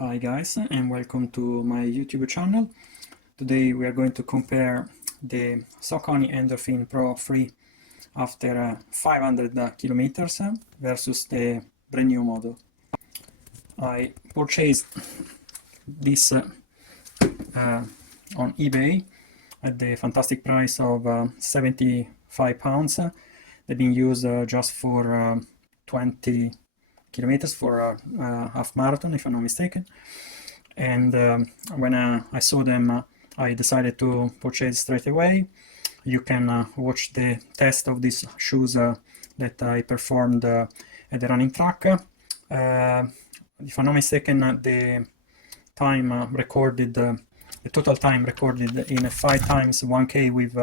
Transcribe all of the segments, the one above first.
Hi guys, and welcome to my YouTube channel. Today we are going to compare the Saucony Endorphin Pro 3 after 500 kilometers versus the brand new model. I purchased this on eBay at the fantastic price of £75. They've been used just for 20 kilometers for a half marathon, if I'm not mistaken. And when I saw them, I decided to purchase straight away. You can watch the test of these shoes that I performed at the running track. If I'm not mistaken, the time recorded, the total time recorded in a 5 times 1K with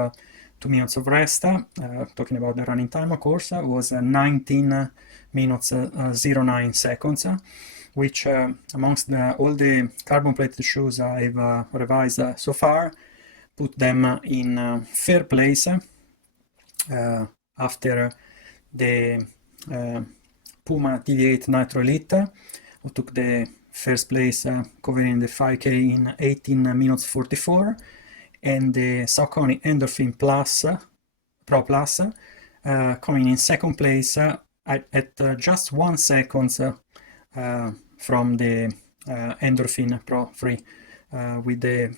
2 minutes of rest, talking about the running time, of course, was 19 minutes 09 seconds, which amongst all the carbon plated shoes I've revised so far, put them in third place after the Puma TV8 Nitro Elite, who took the first place covering the 5K in 18 minutes 44, and the Saucony Endorphin Pro Plus coming in second place at just 1 second from the Endorphin Pro 3. With the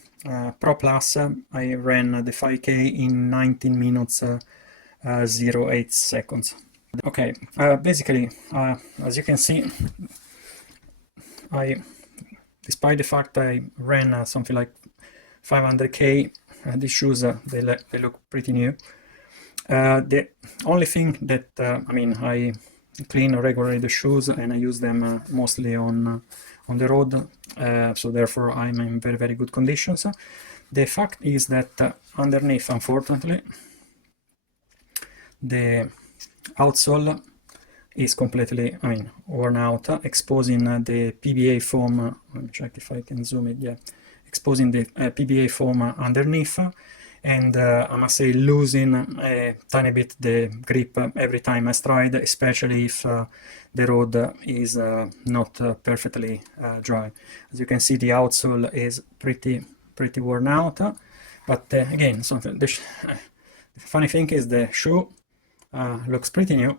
Pro Plus, I ran the 5K in 19 minutes 08 seconds. Okay, basically, as you can see, despite the fact I ran something like 500k, these shoes they look pretty new. The only thing that I clean regularly the shoes and I use them mostly on the road, so therefore I'm in very good conditions. The fact is that underneath, unfortunately, the outsole is completely worn out, exposing the PBA foam. Let me check if I can zoom it. Yeah, exposing the PBA foam underneath, and I must say losing a tiny bit the grip every time I stride, especially if the road is not perfectly dry. As you can see, the outsole is pretty worn out, but again, the funny thing is the shoe looks pretty new,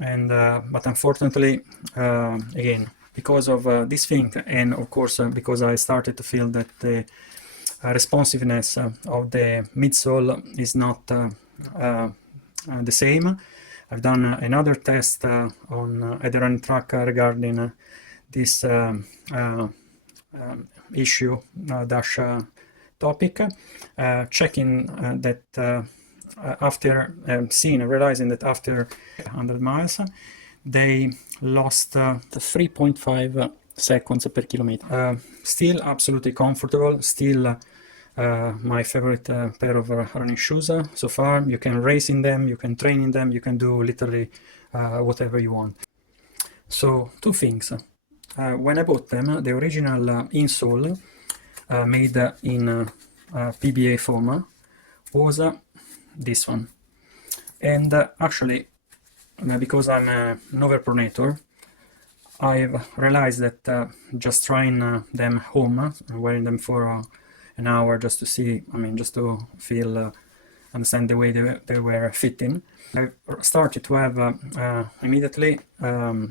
and but unfortunately, again, because of this thing, and of course because I started to feel that the responsiveness of the midsole is not the same, I've done another test on at the running track regarding this issue dash topic, checking that after realizing that after 100 miles they lost 3.5 seconds per kilometer. Still absolutely comfortable, still my favorite pair of running shoes so far. You can race in them, you can train in them, you can do literally whatever you want. So two things. When I bought them, the original insole made in PBA foam was this one, and actually because I'm an overpronator, I've realized that just trying them home, wearing them for an hour just to see, just to feel, understand the way they were fitting, I started to have immediately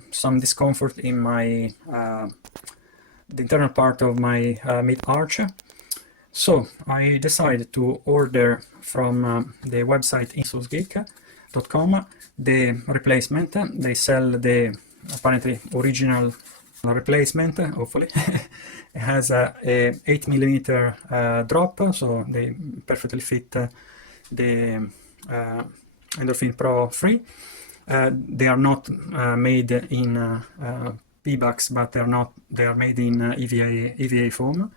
some discomfort in my the internal part of my mid-arch. So I decided to order from the website insolesgeek.com the replacement. They sell the apparently original replacement, hopefully. It has a 8mm drop, so they perfectly fit the Endorphin Pro 3. They are not made in P-Bucks, but they are made in EVA foam,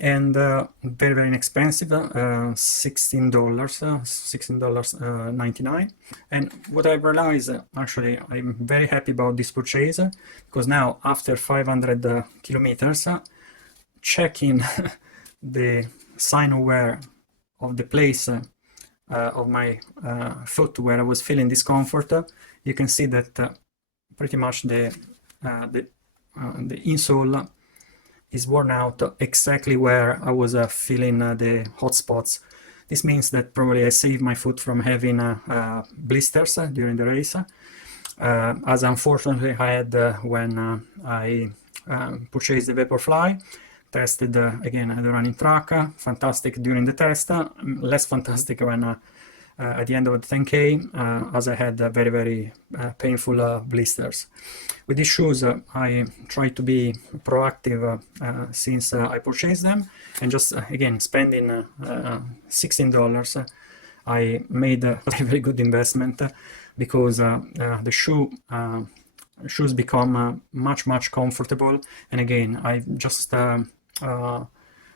and very inexpensive, $16.99. And what I realized, actually, I'm very happy about this purchase, because now after 500 kilometers, checking the sign of wear of the place of my foot where I was feeling discomfort, you can see that pretty much the insole is worn out exactly where I was feeling the hot spots. This means that probably I saved my foot from having blisters during the race, as unfortunately I had when I purchased the Vaporfly. Tested again at the running track, fantastic during the test, less fantastic when at the end of the 10K, as I had very painful blisters. With these shoes, I try to be proactive since I purchased them, and just again spending $16, I made a very good investment, because the shoes become much comfortable. And again, I just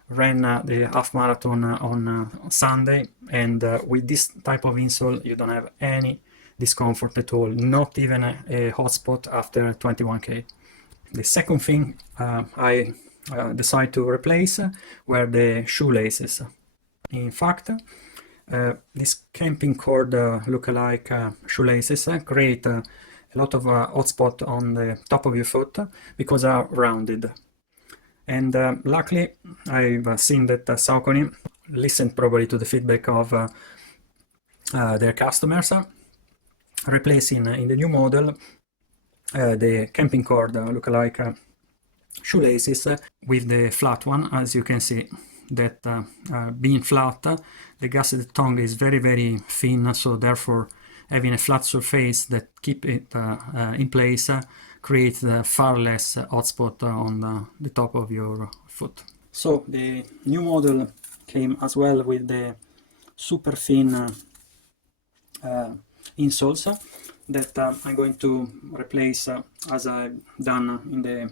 ran the half marathon on Sunday, and with this type of insole you don't have any discomfort at all, not even a hotspot after 21K. The second thing I decided to replace were the shoelaces. In fact, these camping cord look-alike shoelaces create a lot of hotspot on the top of your foot because they are rounded. And luckily, I've seen that Saucony listened probably to the feedback of their customers, replacing in the new model the camping cord look-alike shoelaces with the flat one. As you can see, that being flat, the gusseted tongue is very thin, so therefore having a flat surface that keep it in place creates far less hotspot on the top of your foot. So the new model came as well with the super thin insoles that I'm going to replace, as I've done in the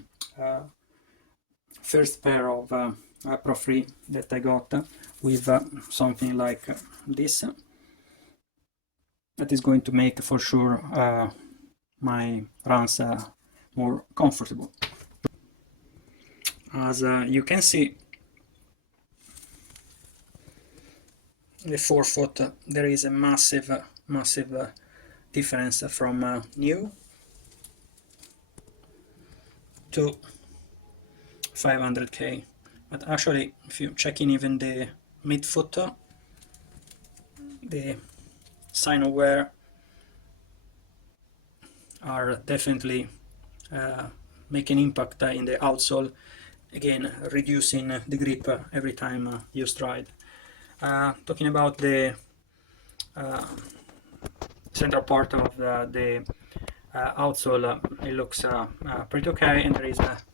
first pair of Pro 3 that I got, with something like this. That is going to make for sure my runs more comfortable. As you can see, the forefoot, there is a massive difference from new to 500K. But actually, if you check in even the midfoot, the sign of wear are definitely making impact in the outsole, again reducing the grip every time you stride. Talking about the central part of the outsole, it looks pretty okay, and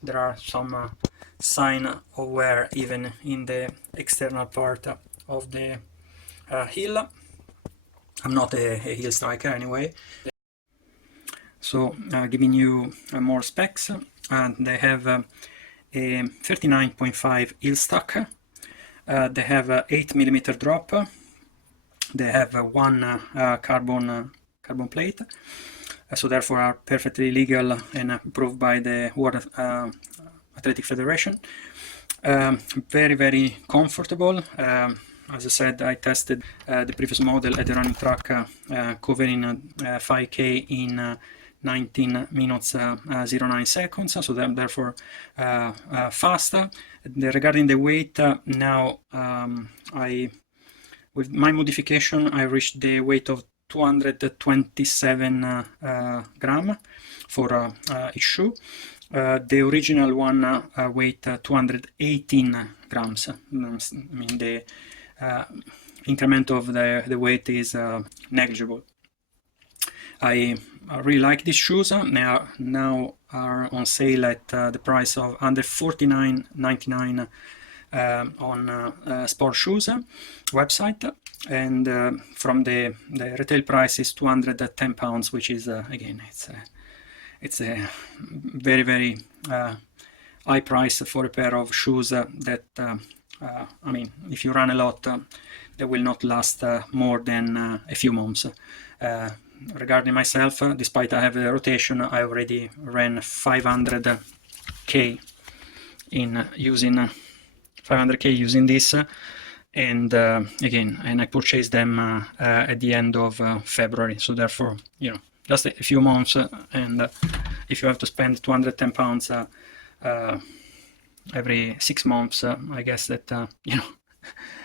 there are some sign of wear even in the external part of the heel. I'm not a heel striker anyway. So giving you more specs, they have a 39.5 heel stock, they have a 8mm drop, they have one carbon plate, so therefore are perfectly legal and approved by the World Athletic Federation. Very comfortable. As I said, I tested the previous model at the running track, covering 5K in 19 minutes 09 seconds, so therefore faster. Regarding the weight, now with my modification I reached the weight of 227 gram for each shoe. The original one weighed 218 grams. I mean, the increment of the weight is negligible. I really like these shoes. Now are on sale at the price of under $49.99 on Sport Shoes website, and from the retail price is £210, which is again it's a very high price for a pair of shoes that I mean, if you run a lot, they will not last more than a few months. Regarding myself, despite I have a rotation, I already ran 500K in using 500K using this, and again, and I purchased them at the end of February. So therefore, you know, just a few months, and if you have to spend £210, every 6 months, I guess that you know,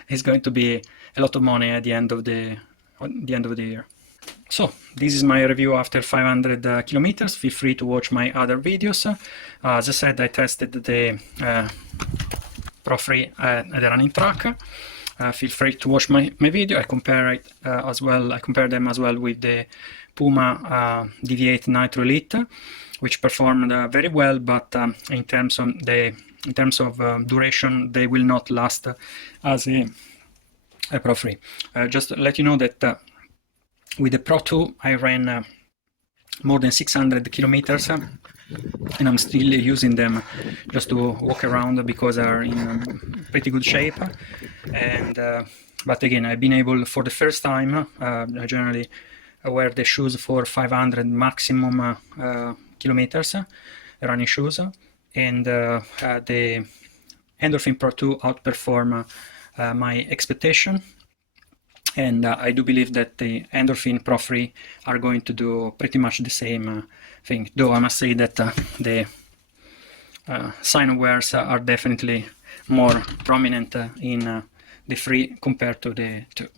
it's going to be a lot of money at the end of the year. So this is my review after 500 kilometers. Feel free to watch my other videos. As I said, I tested the Pro 3 at the running track. Feel free to watch my video. I compare it as well. I compare them as well with the Puma DV8 Nitro Elite, which performed very well, but in terms of duration, they will not last as a Pro 3. Just to let you know that with the Pro 2, I ran more than 600 kilometers, and I'm still using them just to walk around because they are in pretty good shape. And but again, I've been able, for the first time, I generally wear the shoes for 500 maximum kilometers, running shoes, and the Endorphin Pro 2 outperform my expectation. And I do believe that the Endorphin Pro 3 are going to do pretty much the same thing, though I must say that the sign wears are definitely more prominent in the 3 compared to the 2.